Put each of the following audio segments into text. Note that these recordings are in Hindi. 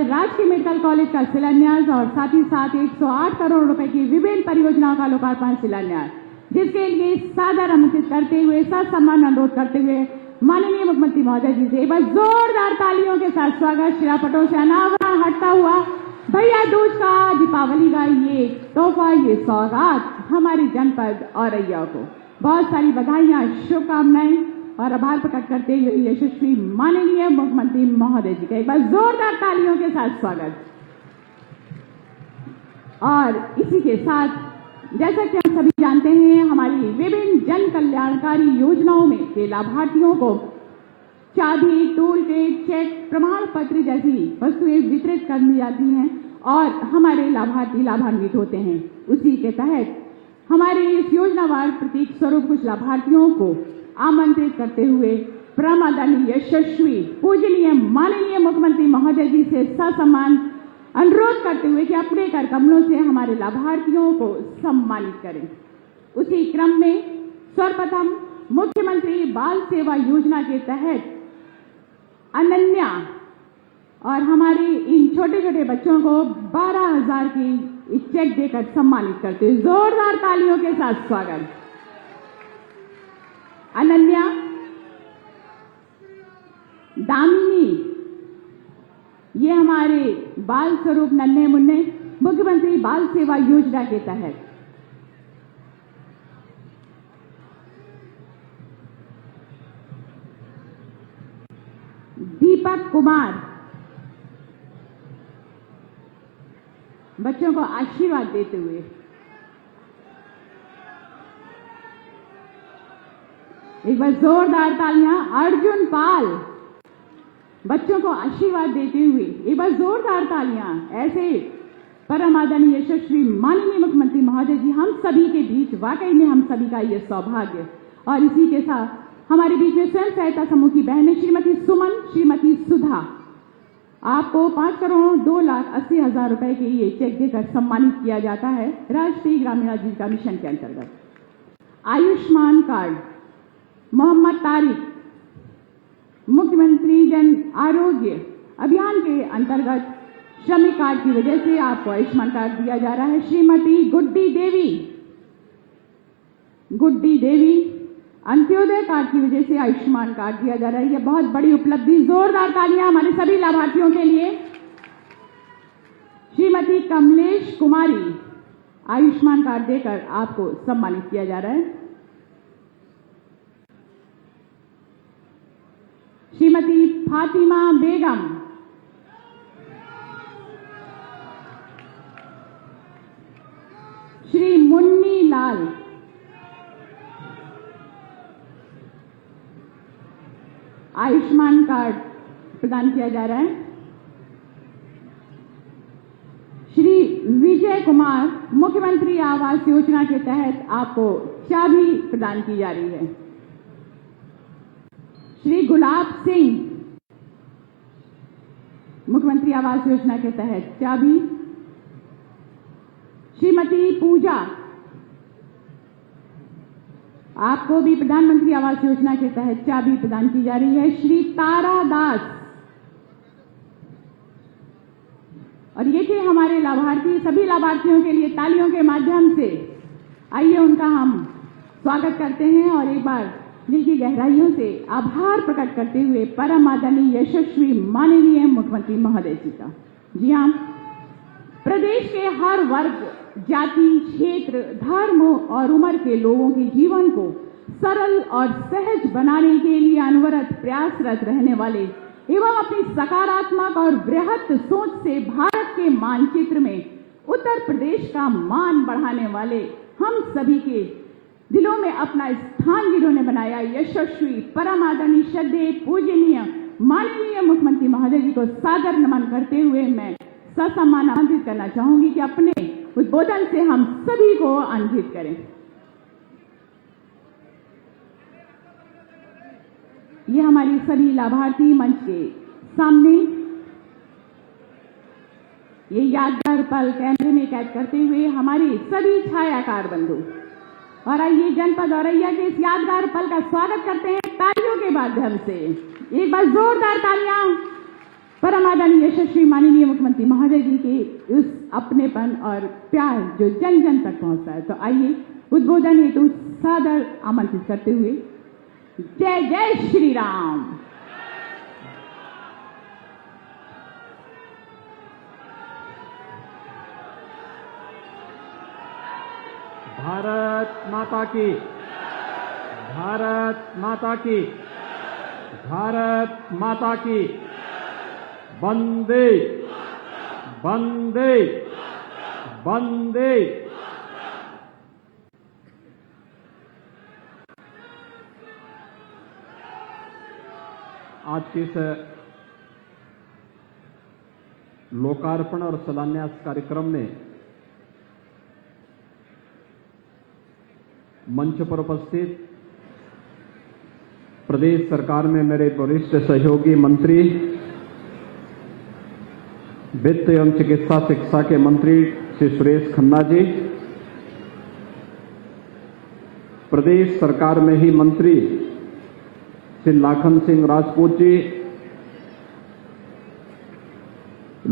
हमारे राजकीय मेडिकल कॉलेज का शिलान्यास और साथ ही साथ 108 करोड़ रुपए की विभिन्न परियोजनाओं का लोकार्पण शिलान्यास, जिसके लिए सादर आमंत्रित करते हुए ससम्मान अनुरोध करते हुए माननीय मुख्यमंत्री महोदय जी से एक बार जोरदार तालियों के साथ स्वागत। शिलापटों से अनावरण हटता हुआ भैया दूज का, दीपावली का ये तोहफा, ये सौगात हमारी जनपद औरैया को बहुत सारी बधाइयां, शुभकामनाएं और आभार प्रकट करते हुए यशस्वी माननीय मुख्यमंत्री महोदय जी का एक बार जोरदार तालियों के साथ स्वागत। और इसी के साथ जैसा कि हम सभी जानते हैं, हमारी विभिन्न जन कल्याणकारी योजनाओं में के लाभार्थियों को चाबी, टोल टेक्स, चेक, प्रमाण पत्र जैसी वस्तुएं वितरित कर दी जाती हैं और हमारे लाभार्थी लाभान्वित होते हैं। उसी के तहत हमारे इस योजनावार प्रतीक स्वरूप कुछ लाभार्थियों को आमंत्रित करते हुए परम आदरणीय यशस्वी पूजनीय माननीय मुख्यमंत्री महोदय जी से ससम्मान अनुरोध करते हुए कि अपने कर कमलों से हमारे लाभार्थियों को सम्मानित करें। उसी क्रम में सर्वप्रथम मुख्यमंत्री बाल सेवा योजना के तहत अनन्या और हमारे इन छोटे छोटे बच्चों को 12,000 की चेक देकर सम्मानित करते हुए जोरदार तालियों के साथ स्वागत। अनन्या, दामिनी, ये हमारे बाल स्वरूप नन्हे मुन्ने मुख्यमंत्री बाल सेवा योजना के तहत दीपक कुमार बच्चों को आशीर्वाद देते हुए, एक बार जोरदार तालियां। अर्जुन पाल बच्चों को आशीर्वाद देते हुए एक बार जोरदार तालियां। ऐसे परम आदरणीय यशस्वी माननीय मुख्यमंत्री महोदय जी हम सभी के बीच, वाकई में हम सभी का ये सौभाग्य। और इसी के साथ हमारे बीच में स्वयं सहायता समूह की बहनें श्रीमती सुमन, श्रीमती सुधा, आपको 5,02,80,000 रुपए के ये चेक देकर सम्मानित किया जाता है राष्ट्रीय ग्रामीण आजीविका मिशन के अंतर्गत। आयुष्मान कार्ड मोहम्मद तारिक, मुख्यमंत्री जन आरोग्य अभियान के अंतर्गत श्रमिक कार्ड की वजह से आपको आयुष्मान कार्ड दिया जा रहा है। श्रीमती गुड्डी देवी, अंत्योदय कार्ड की वजह से आयुष्मान कार्ड दिया जा रहा है। यह बहुत बड़ी उपलब्धि, जोरदार तालियां हमारे सभी लाभार्थियों के लिए। श्रीमती कमलेश कुमारी, आयुष्मान कार्ड देकर आपको सम्मानित किया जा रहा है। श्रीमती फातिमा बेगम, श्री मुन्नी लाल, आयुष्मान कार्ड प्रदान किया जा रहा है। श्री विजय कुमार, मुख्यमंत्री आवास योजना के तहत आपको चाबी प्रदान की जा रही है। श्री गुलाब सिंह, मुख्यमंत्री आवास योजना के तहत चाबी। श्रीमती पूजा, आपको भी प्रधानमंत्री आवास योजना के तहत चाबी प्रदान की जा रही है। श्री तारा दास, और ये थे हमारे लाभार्थी। सभी लाभार्थियों के लिए तालियों के माध्यम से आइए उनका हम स्वागत करते हैं और एक बार दिल की गहराइयों से आभार प्रकट करते हुए परम आदरणीय यशस्वी माननीय मुख्यमंत्री महोदय जी का। जी हाँ, प्रदेश के हर वर्ग, जाति, क्षेत्र, धर्म और उम्र के लोगों के जीवन को सरल और सहज बनाने के लिए अनवरत प्रयासरत रहने वाले एवं अपनी सकारात्मक और बृहत सोच से भारत के मानचित्र में उत्तर प्रदेश का मान बढ़ाने वाले हम सभी के दिलों में अपना स्थान जिन्होंने बनाया, यशस्वी परम आदरणीय श्रद्धेय पूजनीय माननीय मुख्यमंत्री महोदय जी को सादर नमन करते हुए मैं ससम्मान आमंत्रित करना चाहूंगी कि अपने उद्बोधन से हम सभी को आनंदित करें। ये हमारी सभी लाभार्थी मंच के सामने ये यादगार पल कैमरे में कैद करते हुए हमारे सभी छायाकार बंधु, और आइए जनपद औरैया के इस यादगार पल का स्वागत करते हैं तालियों के माध्यम से। एक बार जोरदार तालियां परम आदरणीय यशस्वी माननीय मुख्यमंत्री महोदय जी के उस अपनेपन और प्यार जो जन जन तक पहुंचता है। तो आइए उद्बोधन हेतु सादर आमंत्रित करते हुए जय जय श्री राम। भारत माता की, भारत माता की, भारत माता की, वंदे वंदे वंदे। आज के इस लोकार्पण और शिलान्यास कार्यक्रम में मंच पर उपस्थित प्रदेश सरकार में मेरे वरिष्ठ सहयोगी मंत्री, वित्त एवं चिकित्सा शिक्षा के मंत्री श्री सुरेश खन्ना जी, प्रदेश सरकार में ही मंत्री श्री लाखन सिंह राजपूत जी,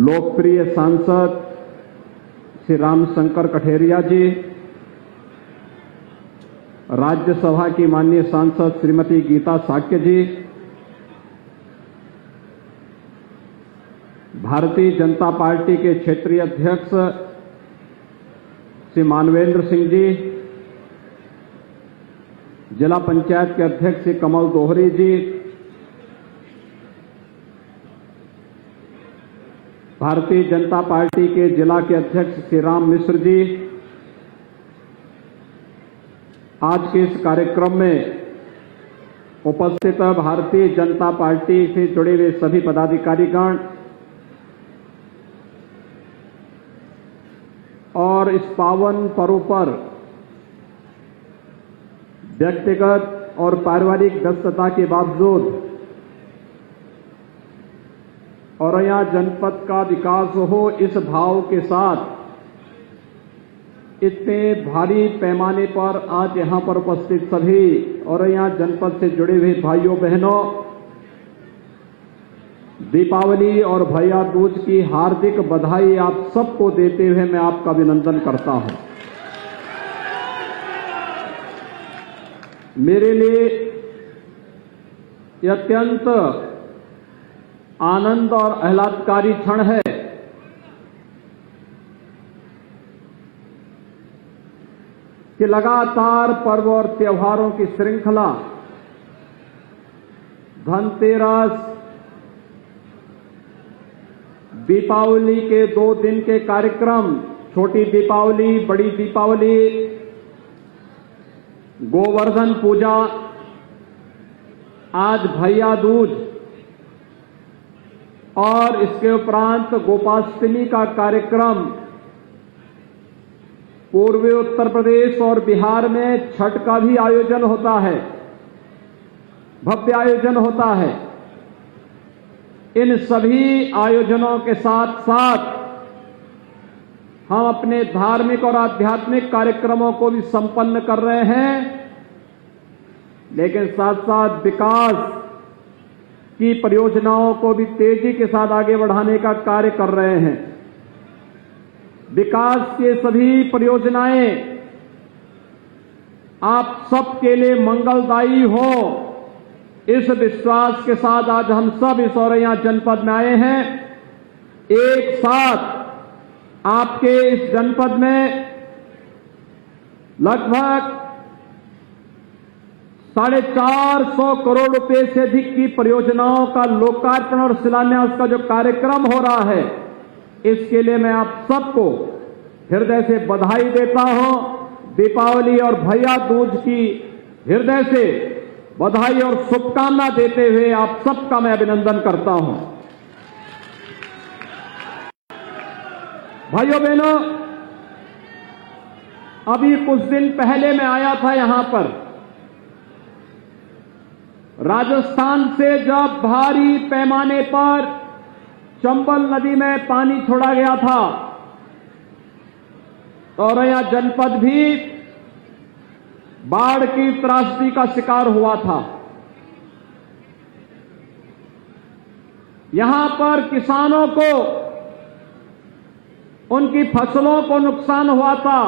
लोकप्रिय सांसद श्री रामशंकर कठेरिया जी, राज्यसभा की माननीय सांसद श्रीमती गीता साक्य जी, भारतीय जनता पार्टी के क्षेत्रीय अध्यक्ष श्री मानवेंद्र सिंह जी, जिला पंचायत के अध्यक्ष श्री कमल दोहरी जी, भारतीय जनता पार्टी के जिला के अध्यक्ष श्री राम मिश्र जी, आज के इस कार्यक्रम में उपस्थित भारतीय जनता पार्टी से जुड़े हुए सभी पदाधिकारीगण और इस पावन पर्व पर व्यक्तिगत और पारिवारिक व्यस्तता के बावजूद औरैया जनपद का विकास हो, इस भाव के साथ इतने भारी पैमाने पर आज यहां पर उपस्थित सभी औरैया जनपद से जुड़े हुए भाइयों बहनों, दीपावली और भैया दूज की हार्दिक बधाई आप सबको देते हुए मैं आपका अभिनंदन करता हूं। मेरे लिए यह अत्यंत आनंद और आह्लादकारी क्षण है कि लगातार पर्व और त्योहारों की श्रृंखला, धनतेरस, दीपावली के 2 दिन के कार्यक्रम, छोटी दीपावली, बड़ी दीपावली, गोवर्धन पूजा, आज भैया दूज और इसके उपरांत गोपाष्टमी का कार्यक्रम, पूर्वी उत्तर प्रदेश और बिहार में छठ का भी आयोजन होता है, भव्य आयोजन होता है। इन सभी आयोजनों के साथ साथ हम अपने धार्मिक और आध्यात्मिक कार्यक्रमों को भी संपन्न कर रहे हैं, लेकिन साथ साथ विकास की परियोजनाओं को भी तेजी के साथ आगे बढ़ाने का कार्य कर रहे हैं। विकास के सभी परियोजनाएं आप सबके लिए मंगलदायी हो, इस विश्वास के साथ आज हम सब इस औरैया जनपद में आए हैं। एक साथ आपके इस जनपद में लगभग 450 करोड़ रुपए से अधिक की परियोजनाओं का लोकार्पण और शिलान्यास का जो कार्यक्रम हो रहा है, इसके लिए मैं आप सबको हृदय से बधाई देता हूं। दीपावली और भैया दूज की हृदय से बधाई और शुभकामना देते हुए आप सबका मैं अभिनंदन करता हूं। भाइयों बहनों, अभी कुछ दिन पहले मैं आया था यहां पर। राजस्थान से जब भारी पैमाने पर चंबल नदी में पानी छोड़ा गया था, तो औरैया जनपद भी बाढ़ की त्रासदी का शिकार हुआ था। यहां पर किसानों को उनकी फसलों को नुकसान हुआ था,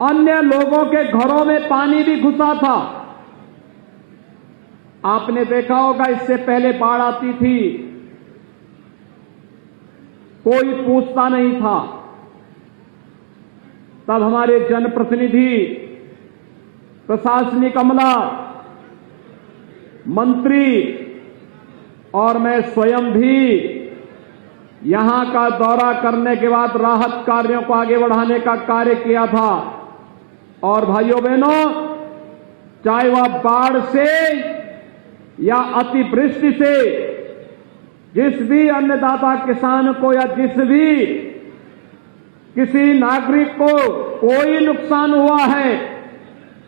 अन्य लोगों के घरों में पानी भी घुसा था। आपने देखा होगा इससे पहले बाढ़ आती थी, कोई पूछता नहीं था। तब हमारे जनप्रतिनिधि, प्रशासनिक अमला, मंत्री और मैं स्वयं भी यहां का दौरा करने के बाद राहत कार्यों को आगे बढ़ाने का कार्य किया था। और भाइयों बहनों, चाहे वह बाढ़ से या अतिवृष्टि से जिस भी अन्नदाता किसान को या जिस भी किसी नागरिक को कोई नुकसान हुआ है,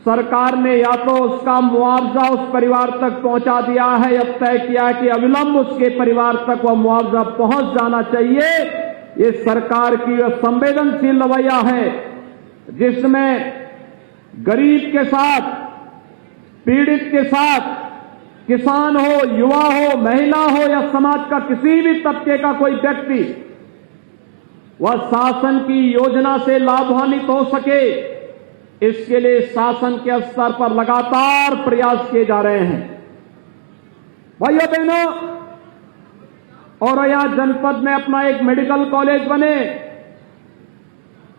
सरकार ने या तो उसका मुआवजा उस परिवार तक पहुंचा दिया है या तय किया कि अविलंब उसके परिवार तक वह मुआवजा पहुंच जाना चाहिए। ये सरकार की यह संवेदनशील रवैया है, जिसमें गरीब के साथ, पीड़ित के साथ, किसान हो, युवा हो, महिला हो या समाज का किसी भी तबके का कोई व्यक्ति वह शासन की योजना से लाभान्वित हो सके, इसके लिए शासन के स्तर पर लगातार प्रयास किए जा रहे हैं। भाइयों बहनों, औरैया जनपद में अपना एक मेडिकल कॉलेज बने,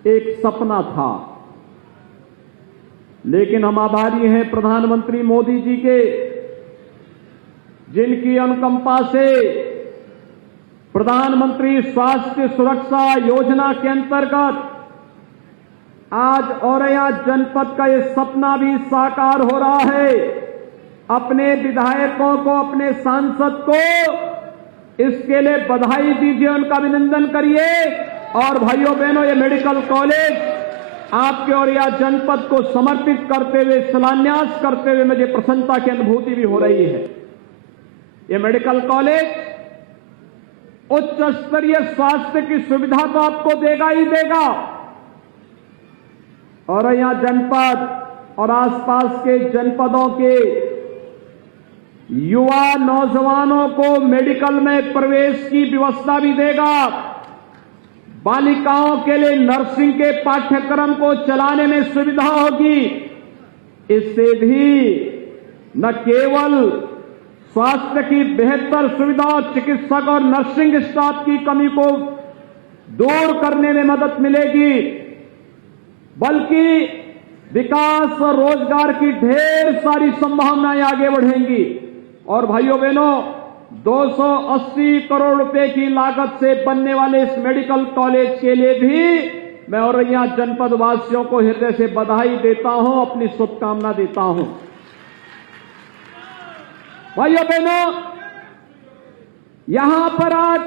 एक सपना था। लेकिन हम आभारी हैं प्रधानमंत्री मोदी जी के, जिनकी अनुकंपा से प्रधानमंत्री स्वास्थ्य सुरक्षा योजना के अंतर्गत आज औरैया जनपद का ये सपना भी साकार हो रहा है। अपने विधायकों को, अपने सांसद को इसके लिए बधाई दीजिए, उनका अभिनंदन करिए। और भाइयों बहनों, ये मेडिकल कॉलेज आपके औरैया जनपद को समर्पित करते हुए, शिलान्यास करते हुए मुझे प्रसन्नता की अनुभूति भी हो रही है। ये मेडिकल कॉलेज उच्च स्तरीय स्वास्थ्य की सुविधा तो आपको देगा ही देगा, औरैया जनपद और आसपास के जनपदों के युवा नौजवानों को मेडिकल में प्रवेश की व्यवस्था भी देगा। बालिकाओं के लिए नर्सिंग के पाठ्यक्रम को चलाने में सुविधा होगी। इससे भी न केवल स्वास्थ्य की बेहतर सुविधा और चिकित्सक और नर्सिंग स्टाफ की कमी को दूर करने में मदद मिलेगी, बल्कि विकास और रोजगार की ढेर सारी संभावनाएं आगे बढ़ेंगी। और भाइयों बहनों, 280 करोड़ रुपए की लागत से बनने वाले इस मेडिकल कॉलेज के लिए भी मैं औरैया जनपद वासियों को हृदय से बधाई देता हूं, अपनी शुभकामना देता हूं। भाइयों बहनों, यहां पर आज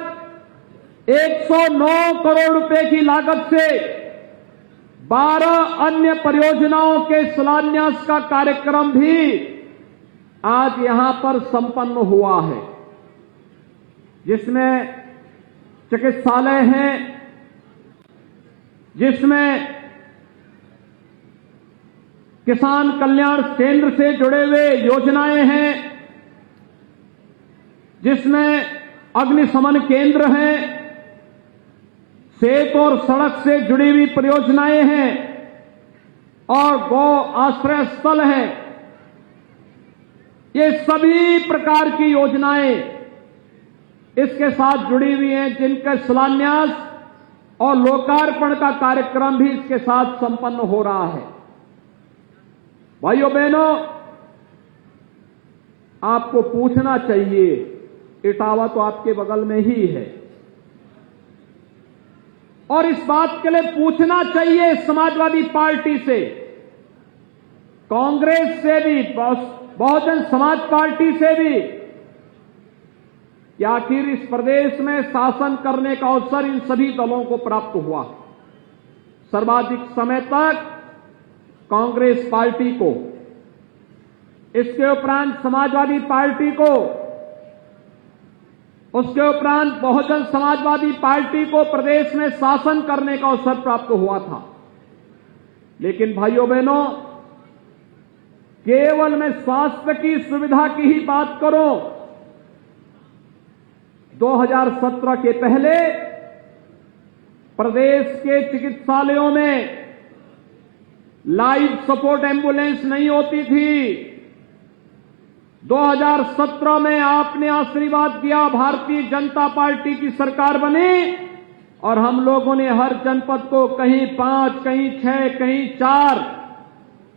109 करोड़ रुपए की लागत से 12 अन्य परियोजनाओं के शिलान्यास का कार्यक्रम भी आज यहां पर संपन्न हुआ है, जिसमें चिकित्सालय हैं, जिसमें किसान कल्याण केंद्र से जुड़े हुए योजनाएं हैं, जिसमें अग्निशमन केंद्र हैं, सेतु और सड़क से जुड़ी हुई परियोजनाएं हैं और गौ आश्रय स्थल है। ये सभी प्रकार की योजनाएं इसके साथ जुड़ी हुई हैं, जिनका शिलान्यास और लोकार्पण का कार्यक्रम भी इसके साथ संपन्न हो रहा है। भाइयों बहनों, आपको पूछना चाहिए, इटावा तो आपके बगल में ही है, और इस बात के लिए पूछना चाहिए समाजवादी पार्टी से, कांग्रेस से भी, बहुजन समाज पार्टी से भी, कि आखिर इस प्रदेश में शासन करने का अवसर इन सभी दलों को प्राप्त हुआ। सर्वाधिक समय तक कांग्रेस पार्टी को, इसके उपरांत समाजवादी पार्टी को, उसके उपरांत बहुजन समाजवादी पार्टी को प्रदेश में शासन करने का अवसर प्राप्त हुआ था। लेकिन भाइयों बहनों, केवल मैं स्वास्थ्य की सुविधा की ही बात करूं 2017 के पहले प्रदेश के चिकित्सालयों में लाइफ सपोर्ट एम्बुलेंस नहीं होती थी। 2017 में आपने आशीर्वाद किया, भारतीय जनता पार्टी की सरकार बनी और हम लोगों ने हर जनपद को कहीं 5, कहीं 6, कहीं 4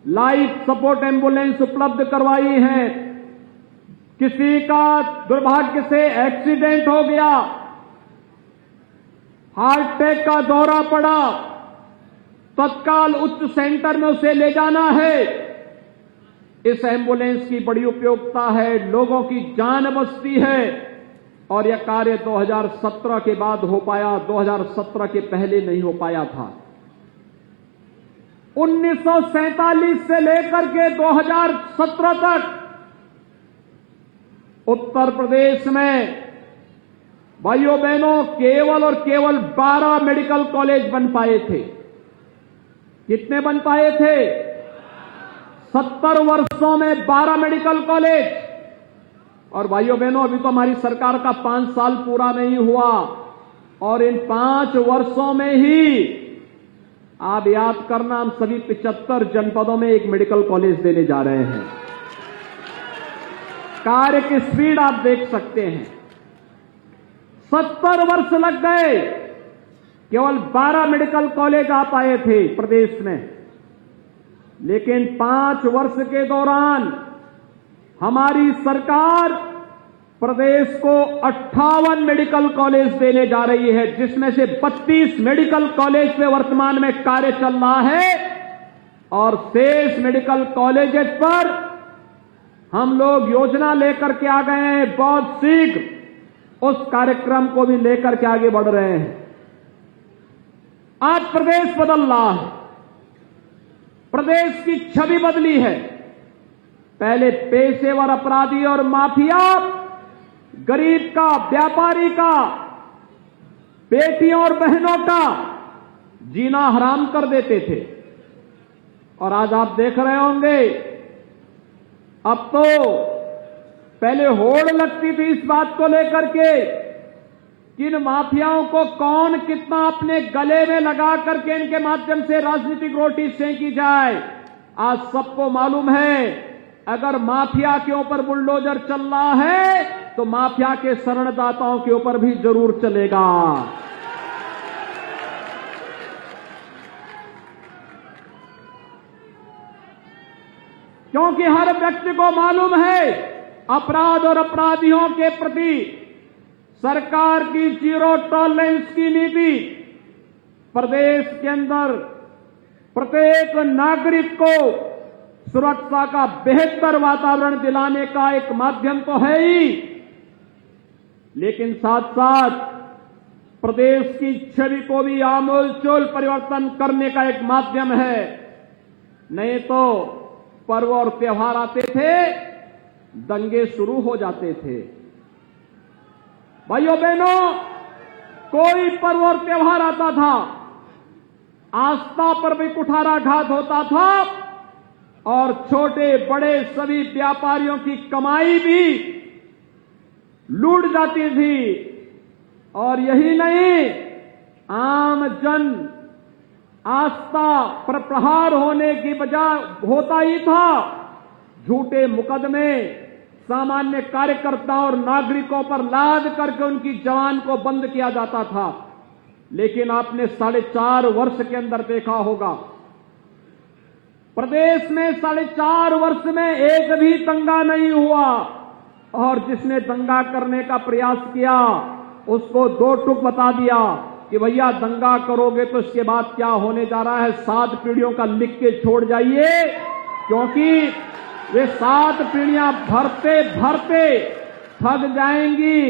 लाइफ सपोर्ट एम्बुलेंस उपलब्ध करवाई है। किसी का दुर्भाग्य से एक्सीडेंट हो गया, हार्ट अटैक का दौरा पड़ा, तत्काल उच्च सेंटर में उसे ले जाना है। इस एम्बुलेंस की बड़ी उपयोगिता है, लोगों की जान बचती है और यह कार्य 2017 के बाद हो पाया, 2017 के पहले नहीं हो पाया था। 1947 से लेकर के 2017 तक उत्तर प्रदेश में भाइयों बहनों केवल और केवल 12 मेडिकल कॉलेज बन पाए थे। कितने बन पाए थे? 70 वर्षों में 12 मेडिकल कॉलेज। और भाइयों बहनों अभी तो हमारी सरकार का 5 साल पूरा नहीं हुआ और इन 5 वर्षों में ही आप याद करना, हम सभी 75 जनपदों में एक मेडिकल कॉलेज देने जा रहे हैं। कार्य की स्पीड आप देख सकते हैं। 70 वर्ष लग गए, केवल 12 मेडिकल कॉलेज आ पाए थे प्रदेश में, लेकिन 5 वर्ष के दौरान हमारी सरकार प्रदेश को 58 मेडिकल कॉलेज देने जा रही है, जिसमें से 32 मेडिकल कॉलेज पे वर्तमान में कार्य चल रहा है और शेष मेडिकल कॉलेजेस पर हम लोग योजना लेकर के आ गए हैं। बहुत शीघ्र उस कार्यक्रम को भी लेकर के आगे बढ़ रहे हैं। आज प्रदेश बदल रहा है, प्रदेश की छवि बदली है। पहले पेशेवर अपराधी और माफिया गरीब का, व्यापारी का, बेटियों और बहनों का जीना हराम कर देते थे और आज आप देख रहे होंगे अब तो पहले होड़ लगती थी इस बात को लेकर के कि इन माफियाओं को कौन कितना अपने गले में लगा करके इनके माध्यम से राजनीतिक रोटी सेंकी जाए। आज सबको मालूम है अगर माफिया के ऊपर बुलडोजर चल रहा है तो माफिया के शरणदाताओं के ऊपर भी जरूर चलेगा। क्योंकि हर व्यक्ति को मालूम है अपराध और अपराधियों के प्रति सरकार की जीरो टॉलरेंस की नीति प्रदेश के अंदर प्रत्येक नागरिक को सुरक्षा का बेहतर वातावरण दिलाने का एक माध्यम तो है ही, लेकिन साथ साथ प्रदेश की छवि को भी आमूलचूल परिवर्तन करने का एक माध्यम है। नहीं तो पर्व और त्योहार आते थे, दंगे शुरू हो जाते थे। भाइयों बहनों, कोई पर्व और त्योहार आता था, आस्था पर भी कुठाराघात होता था और छोटे बड़े सभी व्यापारियों की कमाई भी लूट जाती थी। और यही नहीं, आम जन आस्था पर प्रहार होने की बजाय होता ही था झूठे मुकदमे सामान्य कार्यकर्ताओं और नागरिकों पर लाद करके उनकी जवान को बंद किया जाता था। लेकिन आपने 4.5 वर्ष के अंदर देखा होगा प्रदेश में 4.5 वर्ष में एक भी दंगा नहीं हुआ और जिसने दंगा करने का प्रयास किया उसको 2 टुक बता दिया कि भैया दंगा करोगे तो इसके बाद क्या होने जा रहा है, 7 पीढ़ियों का लिख के छोड़ जाइए, क्योंकि वे 7 पीढ़ियां भरते भरते थक जाएंगी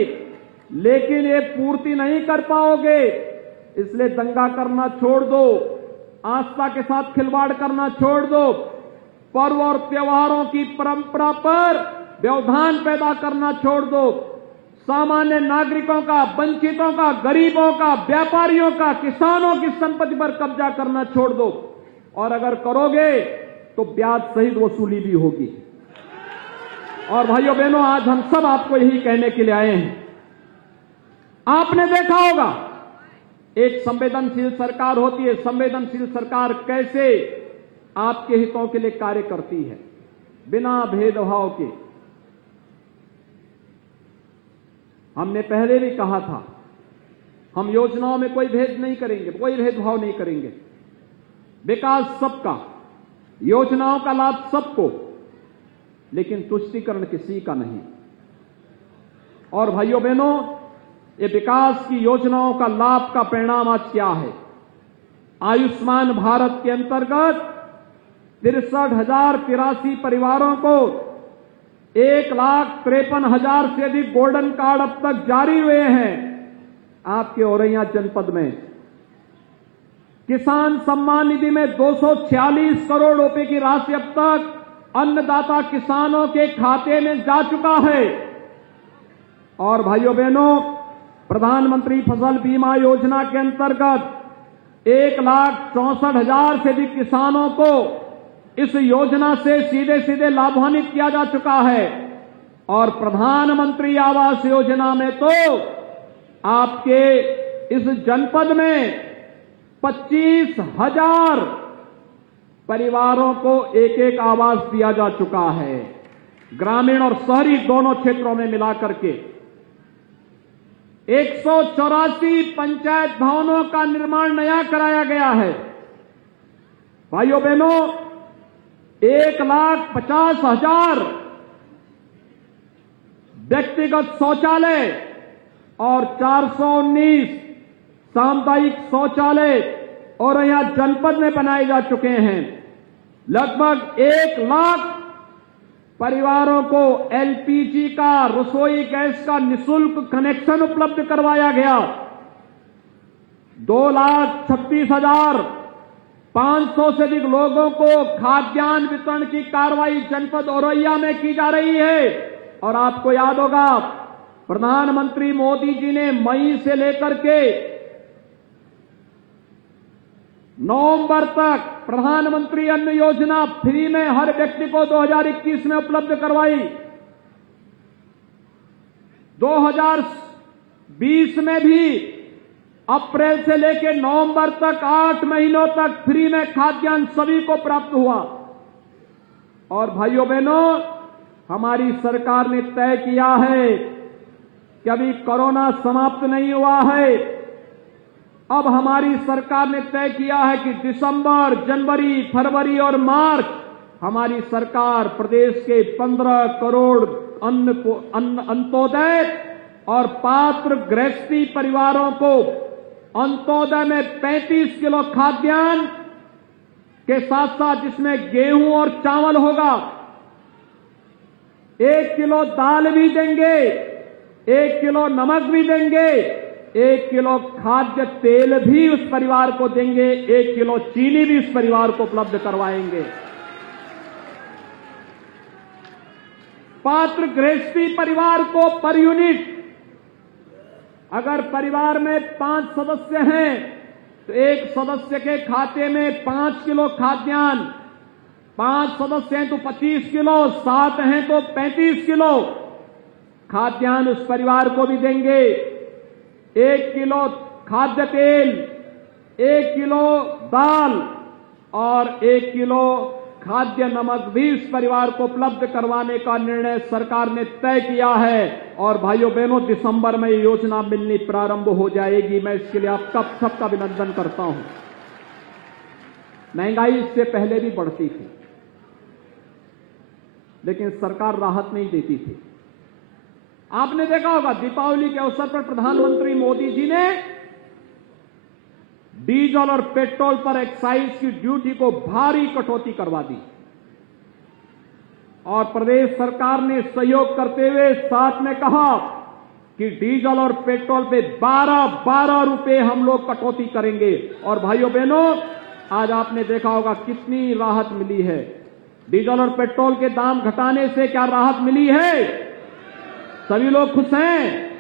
लेकिन ये पूर्ति नहीं कर पाओगे। इसलिए दंगा करना छोड़ दो, आस्था के साथ खिलवाड़ करना छोड़ दो, पर्व और त्योहारों की परंपरा पर व्यवधान पैदा करना छोड़ दो, सामान्य नागरिकों का, वंचितों का, गरीबों का, व्यापारियों का, किसानों की संपत्ति पर कब्जा करना छोड़ दो और अगर करोगे तो ब्याज सहित वसूली भी होगी। और भाइयों बहनों, आज हम सब आपको यही कहने के लिए आए हैं आपने देखा होगा एक संवेदनशील सरकार होती है, संवेदनशील सरकार कैसे आपके हितों के लिए कार्य करती है बिना भेदभाव के। हमने पहले भी कहा था, हम योजनाओं में कोई भेद नहीं करेंगे, कोई भेदभाव नहीं करेंगे। विकास सबका, योजनाओं का लाभ सबको, लेकिन तुष्टीकरण किसी का नहीं। और भाइयों बहनों, ये विकास की योजनाओं का लाभ का परिणाम आज क्या है? आयुष्मान भारत के अंतर्गत 63,083 परिवारों को 1,53,000 से अधिक गोल्डन कार्ड अब तक जारी हुए हैं आपके औरैया जनपद में। किसान सम्मान निधि में 246 करोड़ रुपए की राशि अब तक अन्नदाता किसानों के खाते में जा चुका है। और भाइयों बहनों, प्रधानमंत्री फसल बीमा योजना के अंतर्गत 1,64,000 से अधिक किसानों को इस योजना से सीधे सीधे लाभान्वित किया जा चुका है। और प्रधानमंत्री आवास योजना में तो आपके इस जनपद में 25,000 परिवारों को एक एक आवास दिया जा चुका है, ग्रामीण और शहरी दोनों क्षेत्रों में मिलाकर के। 184 पंचायत भवनों का निर्माण नया कराया गया है। भाइयों बहनों, 1,50,000 व्यक्तिगत शौचालय और 419 सामुदायिक शौचालय और यहां जनपद में बनाए जा चुके हैं। लगभग 1 लाख परिवारों को एलपीजी का, रसोई गैस का निःशुल्क कनेक्शन उपलब्ध करवाया गया। 2,36,500 से अधिक लोगों को खाद्यान्न वितरण की कार्रवाई जनपद औरैया में की जा रही है। और आपको याद होगा, प्रधानमंत्री मोदी जी ने मई से लेकर के नवंबर तक प्रधानमंत्री अन्न योजना फ्री में हर व्यक्ति को 2021 में उपलब्ध करवाई। 2020 में भी अप्रैल से लेकर नवंबर तक 8 महीनों तक फ्री में खाद्यान्न सभी को प्राप्त हुआ। और भाइयों बहनों, हमारी सरकार ने तय किया है कि अभी कोरोना समाप्त नहीं हुआ है। अब हमारी सरकार ने तय किया है कि दिसंबर, जनवरी, फरवरी और मार्च हमारी सरकार प्रदेश के 15 करोड़ अंत्योदय और पात्र गृहस्थी परिवारों को अंत्योदय में 35 किलो खाद्यान्न के साथ साथ जिसमें गेहूं और चावल होगा, 1 किलो दाल भी देंगे, 1 किलो नमक भी देंगे, 1 किलो खाद्य तेल भी उस परिवार को देंगे, 1 किलो चीनी भी उस परिवार को उपलब्ध करवाएंगे। पात्र गृहस्थी परिवार को पर यूनिट, अगर परिवार में 5 सदस्य हैं तो एक सदस्य के खाते में 5 किलो खाद्यान्न, 5 सदस्य हैं तो 25 किलो, 7 हैं तो 35 किलो खाद्यान्न उस परिवार को भी देंगे। 1 किलो खाद्य तेल, 1 किलो दाल और 1 किलो खाद्य नमक भी इस परिवार को उपलब्ध करवाने का निर्णय सरकार ने तय किया है। और भाइयों बहनों, दिसंबर में ये योजना मिलनी प्रारंभ हो जाएगी। मैं इसके लिए आपका सबका अभिनंदन करता हूं। महंगाई इससे पहले भी बढ़ती थी, लेकिन सरकार राहत नहीं देती थी। आपने देखा होगा, दीपावली के अवसर पर प्रधानमंत्री मोदी जी ने डीजल और पेट्रोल पर एक्साइज की ड्यूटी को भारी कटौती करवा दी और प्रदेश सरकार ने सहयोग करते हुए साथ में कहा कि डीजल और पेट्रोल पे 12 रुपए हम लोग कटौती करेंगे। और भाइयों बहनों, आज आपने देखा होगा कितनी राहत मिली है। डीजल और पेट्रोल के दाम घटाने से क्या राहत मिली है? सभी लोग खुश हैं।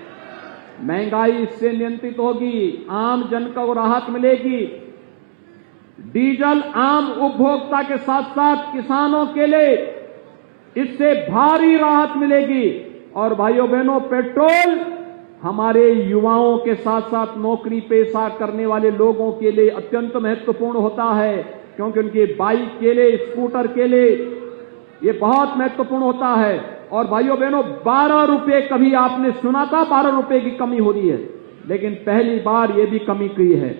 महंगाई इससे नियंत्रित होगी, आम जन को राहत मिलेगी। डीजल आम उपभोक्ता के साथ साथ किसानों के लिए इससे भारी राहत मिलेगी। और भाइयों बहनों, पेट्रोल हमारे युवाओं के साथ साथ नौकरी पेशा करने वाले लोगों के लिए अत्यंत महत्वपूर्ण होता है, क्योंकि उनके बाइक के लिए, स्कूटर के लिए ये बहुत महत्वपूर्ण होता है। और भाइयों बहनों, 12 रुपए कभी आपने सुना था 12 रुपए की कमी हो रही है, लेकिन पहली बार ये भी कमी की है।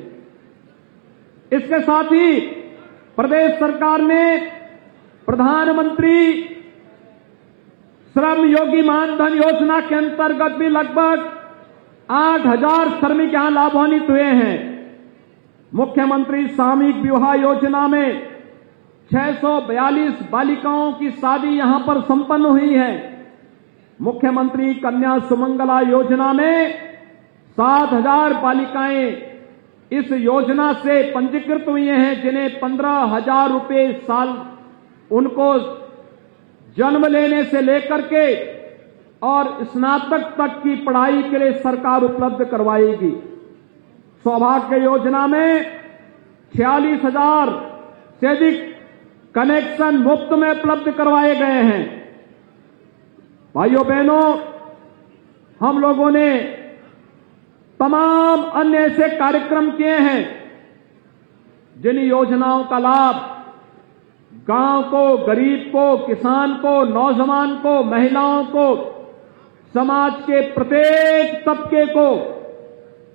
इसके साथ ही प्रदेश सरकार ने प्रधानमंत्री श्रम योगी मानधन योजना के अंतर्गत भी लगभग 8,000 श्रमिक यहां लाभान्वित हुए हैं। मुख्यमंत्री सामूहिक विवाह योजना में 642 बालिकाओं की शादी यहां पर संपन्न हुई है। मुख्यमंत्री कन्या सुमंगला योजना में 7,000 बालिकाएं इस योजना से पंजीकृत हुई हैं, जिन्हें 15,000 रुपये साल उनको जन्म लेने से लेकर के और स्नातक तक की पढ़ाई के लिए सरकार उपलब्ध करवाएगी। सौभाग्य योजना में 46,000 से अधिक कनेक्शन मुफ्त में उपलब्ध करवाए गए हैं। भाइयों बहनों, हम लोगों ने तमाम अन्य ऐसे कार्यक्रम किए हैं जिन योजनाओं का लाभ गांव को, गरीब को, किसान को, नौजवान को, महिलाओं को, समाज के प्रत्येक तबके को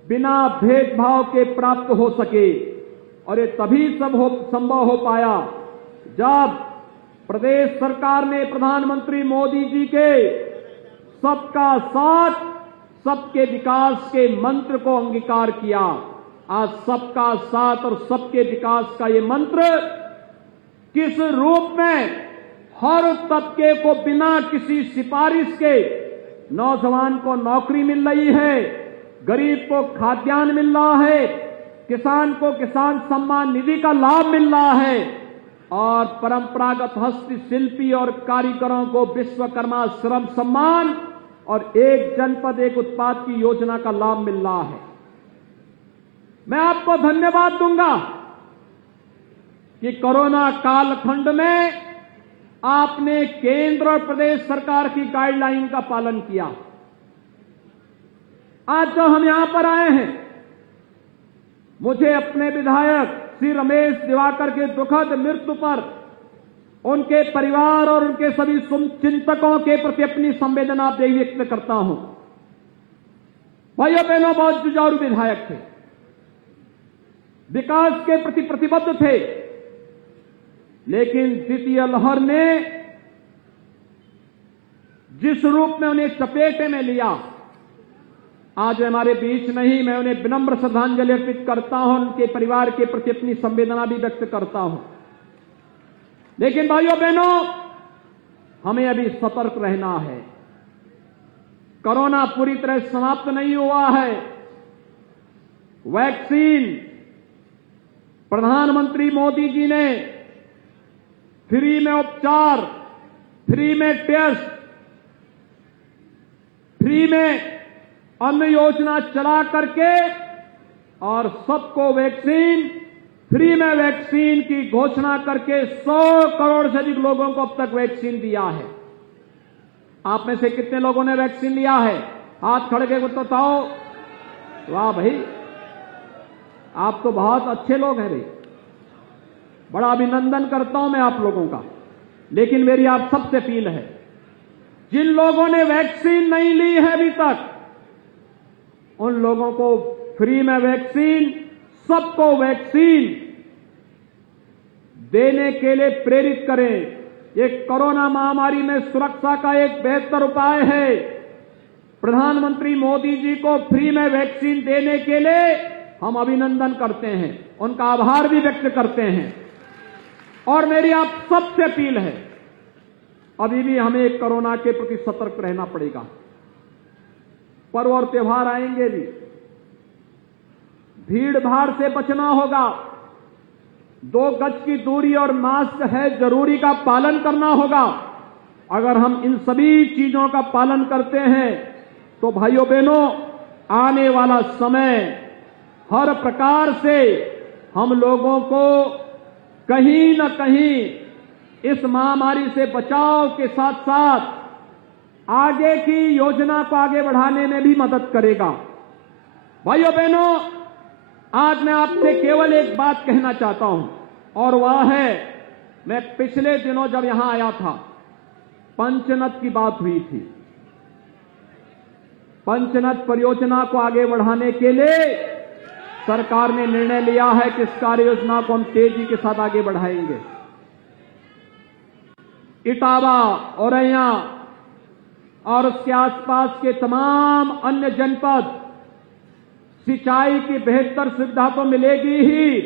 बिना भेदभाव के प्राप्त हो सके। और ये तभी संभव हो पाया जब प्रदेश सरकार ने प्रधानमंत्री मोदी जी के सबका साथ सबके विकास के मंत्र को अंगीकार किया। आज सबका साथ और सबके विकास का ये मंत्र किस रूप में हर तबके को बिना किसी सिफारिश के, नौजवान को नौकरी मिल रही है, गरीब को खाद्यान्न मिल रहा है, किसान को किसान सम्मान निधि का लाभ मिल रहा है, और परंपरागत हस्तशिल्पी और कारीगरों को विश्वकर्मा श्रम सम्मान और एक जनपद एक उत्पाद की योजना का लाभ मिल रहा है। मैं आपको धन्यवाद दूंगा कि कोरोना कालखंड में आपने केंद्र और प्रदेश सरकार की गाइडलाइन का पालन किया। आज जो हम यहां पर आए हैं, मुझे अपने विधायक श्री रमेश दिवाकर के दुखद मृत्यु पर उनके परिवार और उनके सभी चिंतकों के प्रति अपनी संवेदना व्यक्त करता हूं। भाइयों बहनों, बहुत जुझारू विधायक थे, विकास के प्रति प्रतिबद्ध थे, लेकिन द्वितीय लहर ने जिस रूप में उन्हें चपेटे में लिया, आज हमारे बीच नहीं, मैं उन्हें विनम्र श्रद्धांजलि अर्पित करता हूं, उनके परिवार के प्रति अपनी संवेदना भी व्यक्त करता हूं। लेकिन भाइयों बहनों, हमें अभी सतर्क रहना है। कोरोना पूरी तरह समाप्त नहीं हुआ है। वैक्सीन प्रधानमंत्री मोदी जी ने फ्री में उपचार, फ्री में टेस्ट, फ्री में अन्न योजना चला करके और सबको वैक्सीन, फ्री में वैक्सीन की घोषणा करके 100 करोड़ से अधिक लोगों को अब तक वैक्सीन दिया है। आप में से कितने लोगों ने वैक्सीन लिया है? हाथ खड़े के बताओ। वाह भाई, आप तो बहुत अच्छे लोग हैं भाई, बड़ा अभिनंदन करता हूं मैं आप लोगों का। लेकिन मेरी आप सबसे अपील है, जिन लोगों ने वैक्सीन नहीं ली है अभी तक, उन लोगों को फ्री में वैक्सीन, सबको वैक्सीन देने के लिए प्रेरित करें। ये कोरोना महामारी में सुरक्षा का एक बेहतर उपाय है। प्रधानमंत्री मोदी जी को फ्री में वैक्सीन देने के लिए हम अभिनंदन करते हैं, उनका आभार भी व्यक्त करते हैं। और मेरी आप सबसे अपील है, अभी भी हमें कोरोना के प्रति सतर्क रहना पड़ेगा। पर्व और त्योहार आएंगे भी, भीड़ भाड़ से बचना होगा, 2 गज की दूरी और मास्क है जरूरी का पालन करना होगा। अगर हम इन सभी चीजों का पालन करते हैं तो भाइयों बहनों, आने वाला समय हर प्रकार से हम लोगों को कहीं न कहीं इस महामारी से बचाव के साथ साथ आगे की योजना को आगे बढ़ाने में भी मदद करेगा। भाइयों बहनों, आज मैं आपसे केवल एक बात कहना चाहता हूं, और वह है, मैं पिछले दिनों जब यहां आया था, पंचनद की बात हुई थी। पंचनद परियोजना को आगे बढ़ाने के लिए सरकार ने निर्णय लिया है कि इस कार्य योजना को हम तेजी के साथ आगे बढ़ाएंगे। इटावा, औरैया और उसके आसपास के तमाम अन्य जनपद सिंचाई की बेहतर सुविधा तो मिलेगी ही,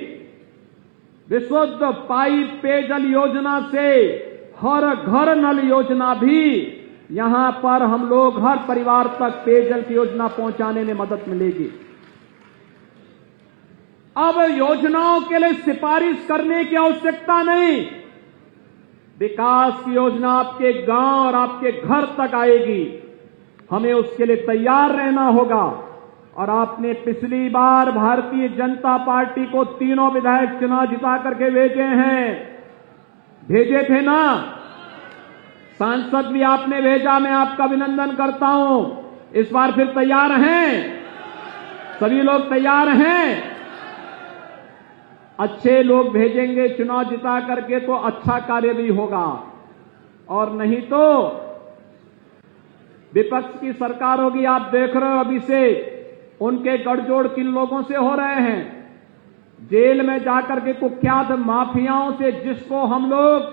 विशुद्ध पाइप पेयजल योजना से हर घर नल योजना भी यहां पर हम लोग हर परिवार तक पेयजल की योजना पहुंचाने में मदद मिलेगी। अब योजनाओं के लिए सिफारिश करने की आवश्यकता नहीं, विकास की योजना आपके गांव और आपके घर तक आएगी। हमें उसके लिए तैयार रहना होगा। और आपने पिछली बार भारतीय जनता पार्टी को 3 विधायक चुनाव जिता करके भेजे थे ना, सांसद भी आपने भेजा, मैं आपका अभिनंदन करता हूं। इस बार फिर तैयार हैं? सभी लोग तैयार हैं? अच्छे लोग भेजेंगे चुनाव जिता करके तो अच्छा कार्य भी होगा, और नहीं तो विपक्ष की सरकार होगी। आप देख रहे हो अभी से उनके गठजोड़ किन लोगों से हो रहे हैं। जेल में जाकर के कुख्यात माफियाओं से, जिसको हम लोग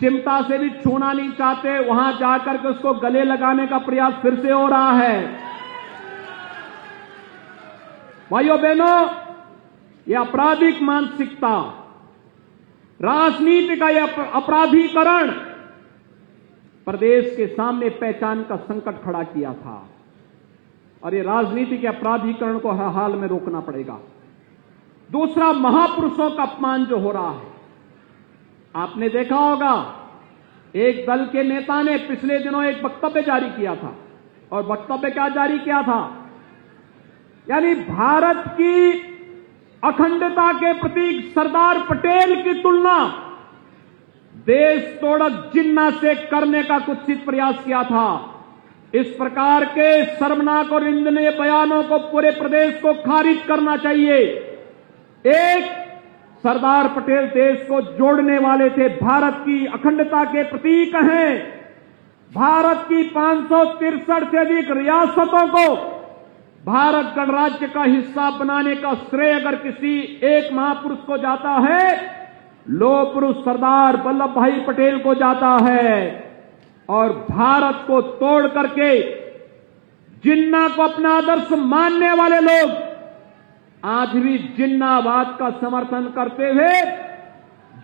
चिमटा से भी छूना नहीं चाहते, वहां जाकर के उसको गले लगाने का प्रयास फिर से हो रहा है। भाइयों बहनों, ये आपराधिक मानसिकता, राजनीति का यह अपराधीकरण प्रदेश के सामने पहचान का संकट खड़ा किया था, और ये राजनीति के अपराधीकरण को हर हाल में रोकना पड़ेगा। दूसरा, महापुरुषों का अपमान जो हो रहा है, आपने देखा होगा एक दल के नेता ने पिछले दिनों एक वक्तव्य जारी किया था, और वक्तव्य क्या जारी किया था, यानी भारत की अखंडता के प्रतीक सरदार पटेल की तुलना देश तोड़क जिन्ना से करने का कुत्सित प्रयास किया था। इस प्रकार के शर्मनाक और निंदनीय बयानों को पूरे प्रदेश को खारिज करना चाहिए। एक, सरदार पटेल देश को जोड़ने वाले थे, भारत की अखंडता के प्रतीक हैं। भारत की 563 से अधिक रियासतों को भारत गणराज्य का हिस्सा बनाने का श्रेय अगर किसी एक महापुरुष को जाता है, लौह पुरुष सरदार वल्लभ भाई पटेल को जाता है। और भारत को तोड़ करके जिन्ना को अपना आदर्श मानने वाले लोग आज भी जिन्नावाद का समर्थन करते हुए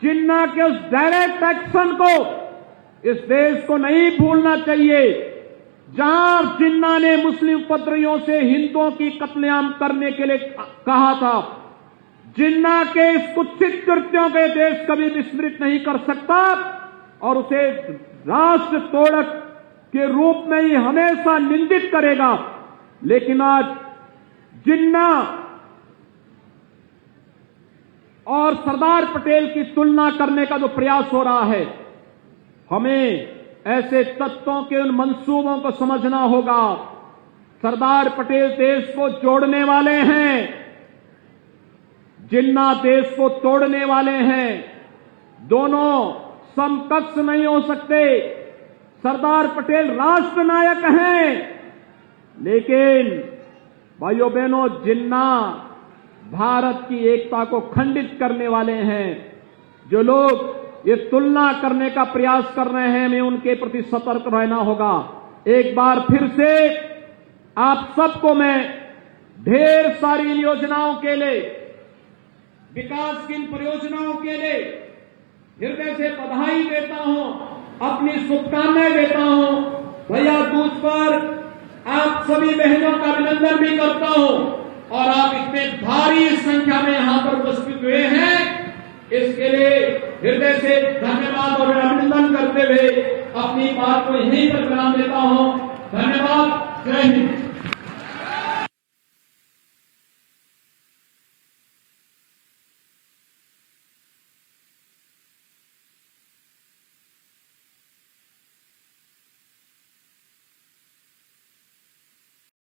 जिन्ना के उस डायरेक्ट एक्शन को इस देश को नहीं भूलना चाहिए, जहां जिन्ना ने मुस्लिम उपद्रवियों से हिंदुओं की कत्लेआम करने के लिए कहा था। जिन्ना के इस कुत्सित कृत्यों के देश कभी विस्मृत नहीं कर सकता, और उसे राष्ट्र तोड़क के रूप में ही हमेशा निंदित करेगा। लेकिन आज जिन्ना और सरदार पटेल की तुलना करने का जो प्रयास हो रहा है, हमें ऐसे तत्वों के उन मंसूबों को समझना होगा। सरदार पटेल देश को जोड़ने वाले हैं, जिन्ना देश को तोड़ने वाले हैं। दोनों समकक्ष नहीं हो सकते। सरदार पटेल राष्ट्र नायक हैं, लेकिन भाइयों बहनों, जिन्ना भारत की एकता को खंडित करने वाले हैं। जो लोग ये तुलना करने का प्रयास कर रहे हैं, हमें उनके प्रति सतर्क रहना होगा। एक बार फिर से आप सबको मैं ढेर सारी योजनाओं के लिए, विकास की इन परियोजनाओं के लिए हृदय से बधाई देता हूं, अपनी शुभकामनाएं देता हूं। भैया दूज पर आप सभी बहनों का अभिनंदन भी करता हूं, और आप इतने भारी संख्या में यहां पर उपस्थित हुए हैं, इसके लिए हृदय से धन्यवाद और अभिनंदन करते हुए अपनी बात को यहीं पर विराम देता हूं। धन्यवाद। जय हिंद।